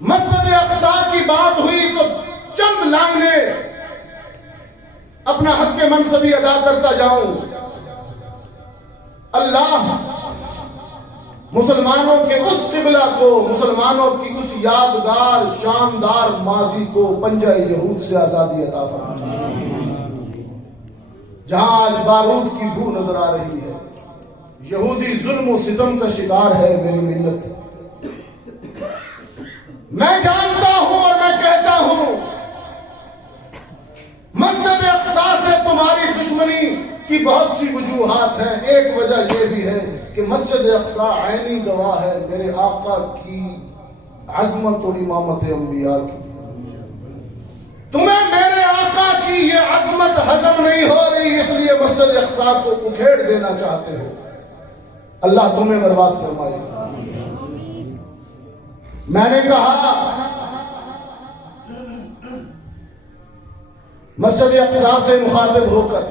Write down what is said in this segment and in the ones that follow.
مسجد اقصی کی بات ہوئی تو چند لائنیں اپنا حق منصبی ادا کرتا جاؤں. اللہ مسلمانوں کے اس قبلہ کو، مسلمانوں کی اس یادگار شاندار ماضی کو پنجہ یہود سے آزادی عطا فرمائے. جہاں آج بارود کی بو نظر آ رہی ہے، یہودی ظلم و ستم کا شکار ہے میری ملت. میں جانتا ہوں اور میں کہتا ہوں، مسجد اقصی سے تمہاری دشمنی کی بہت سی وجوہات ہیں. ایک وجہ یہ بھی ہے کہ مسجد اقصی عینی گواہ ہے میرے آقا کی عظمت و امامت انبیاء کی. تمہیں میرے آقا کی یہ عظمت ہضم نہیں ہو رہی، اس لیے مسجد اقصی کو اکھیڑ دینا چاہتے ہو. اللہ تمہیں برباد فرمائے. میں نے کہا مسجد اقصی سے مخاطب ہو کر،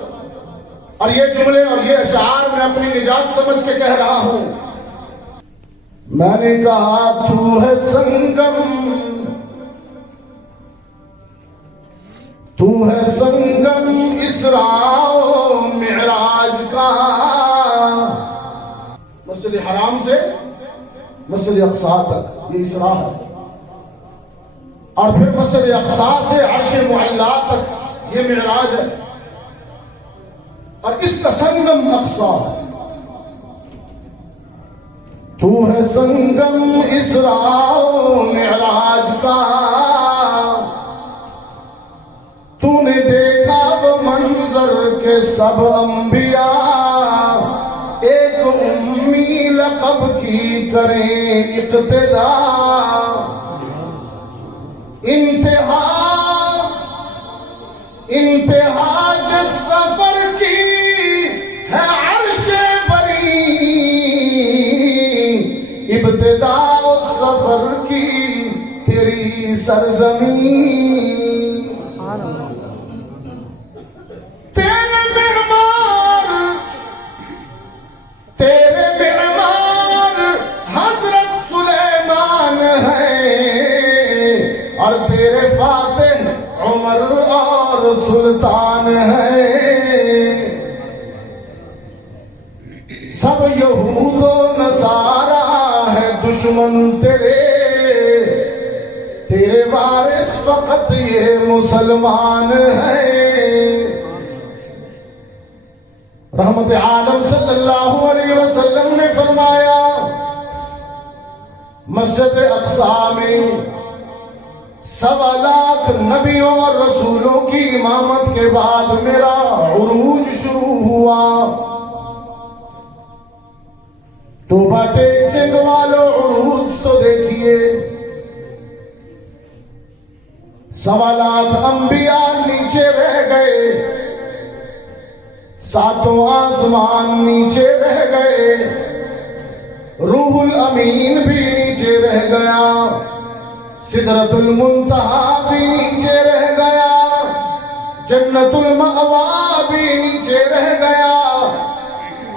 اور یہ جملے اور یہ اشعار میں اپنی نجات سمجھ کے کہہ رہا ہوں. میں نے کہا تو ہے سنگم، تو ہے سنگم اسراء و معراج کا. مسجد حرام سے مسجد اقصی تک یہ اسراء ہے، اور پھر مسجد اقصی سے عرش معلی تک یہ معراج ہے، اور اس کا سنگم اقصی ہے. تو ہے سنگم اسراء و معراج کا، تو نے دیکھا وہ منظر کے سب انبیاء ایک امی لقب کی کریں اقتدا. انتہا جس سفر کی ہے عرش بری، ابتدا اس سفر کی تیری سرزمین. تیرے معمار حضرت سلیمان ہے، اور تیرے فاتح عمر اور سلطان ہے. سب یہود و نصارا ہے دشمن تیرے، تیرے وارث فقط یہ مسلمان ہے. رحمت عالم صلی اللہ علیہ وسلم نے فرمایا، مسجد اقصی میں 1.25 لاکھ نبیوں اور رسولوں کی امامت کے بعد میرا عروج شروع ہوا. ٹوبہ ٹیک سے گوالو عروج تو دیکھیے، 1.25 لاکھ انبیاء نیچے رہ گئے، 7 آسمان نیچے رہ گئے، روح الامین بھی نیچے رہ گیا، سدرۃ المنتہا بھی نیچے رہ گیا، جنت المأوا بھی نیچے رہ گیا،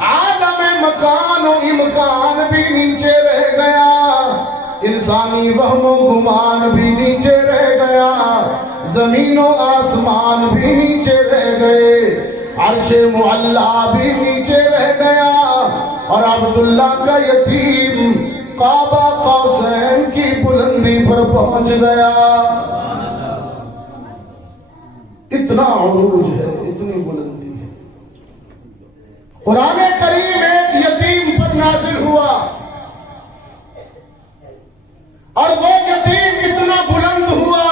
عالم مکان و امکان بھی نیچے رہ گیا، انسانی وہم و گمان بھی نیچے رہ گیا، زمین و آسمان بھی نیچے رہ گئے، عرش معلی بھی نیچے رہ گیا، اور عبداللہ کا یتیم قابہ قوسین کی بلندی پر پہنچ گیا. اتنا عروج ہے، اتنی بلندی ہے. قرآن کریم ایک یتیم پر نازل ہوا، اور وہ یتیم اتنا بلند ہوا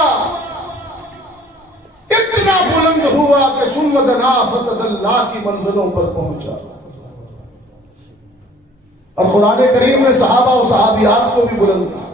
کہ ثم دنا فتدلی کی منزلوں پر پہنچا. اور قرآن کریم نے صحابہ و صحابیات کو بھی بلند کیا.